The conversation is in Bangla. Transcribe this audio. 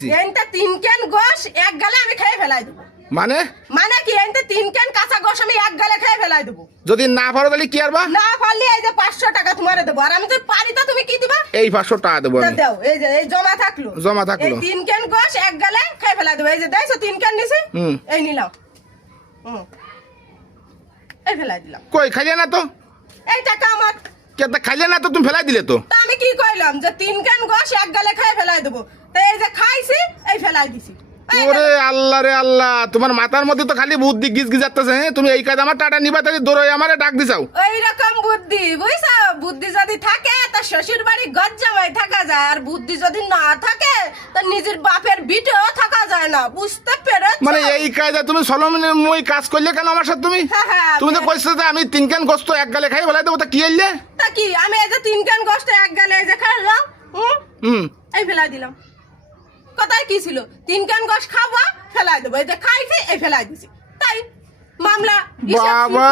এনটা 3 ক্যান গোশ এক গালে আমি খেয়ে ফেলাই দেব। মানে কি এনটা 3 ক্যান কাঁচা গোশ আমি এক গালে খেয়ে ফেলাই দেব। যদি না পারো তাহলে কি আরবা? না পারলে এই যে 500 টাকা তোমারে দেব। আর আমি যদি পারি তো তুমি কি দিবা? এই 500 টাকা দেব আমি। দাও এই যে এই জমা থাকলো। এই 3 ক্যান গোশ এক গালে খেয়ে ফেলাই দেব। এই যে দেখছো 3 ক্যান নিছি? এই নিলাম। এই ফেলাই দিলাম। কই খাইলে না তো? এই টাকা আমার। কেটা খাইলে না তো তুমি ফেলাই দিলে তো? তা আমি কি কইলাম যে 3 ক্যান গোশ এক গালে খেয়ে ফেলাই দেব। তো এই যে খাইছি এই ফেলাই দিছি। ওরে আল্লাহ রে আল্লাহ, তোমার মাথার মধ্যে তো খালি বুদ্ধি গিজ গিজাতেছে। তুমি এই কাজ আমার টাটা নিবা তাহলে দৌড়ই আমারে ডাক দিছাও। ওই রকম বুদ্ধি বুঝছো? বুদ্ধি যদি থাকে তা শ্বশুর বাড়ি গজ্জামাই থাকা যায়, আর বুদ্ধি যদি না থাকে তা নিজের বাপের ভিটেও থাকা যায় না। বুঝতে পেরেছো? মানে এই কাজে তুমি সলমই কাজ করলে কেন আমার সাথে তুমি? তুমি তো কইছো যে আমি 3 ক্যান গোশত এক গালে খাই ফেলাই দেবো, তা কি আইলে? তা কি আমি এই যে 3 ক্যান গোশত এক গালে এই যে খাইলাম, এই ফেলাই দিলাম। কথাই কি ছিল? 3 ক্যান গোশ খাবো ফেলাই দেবো, এই যে খাইছি এই ফেলাই দিছি, তাই মামলা বাবা।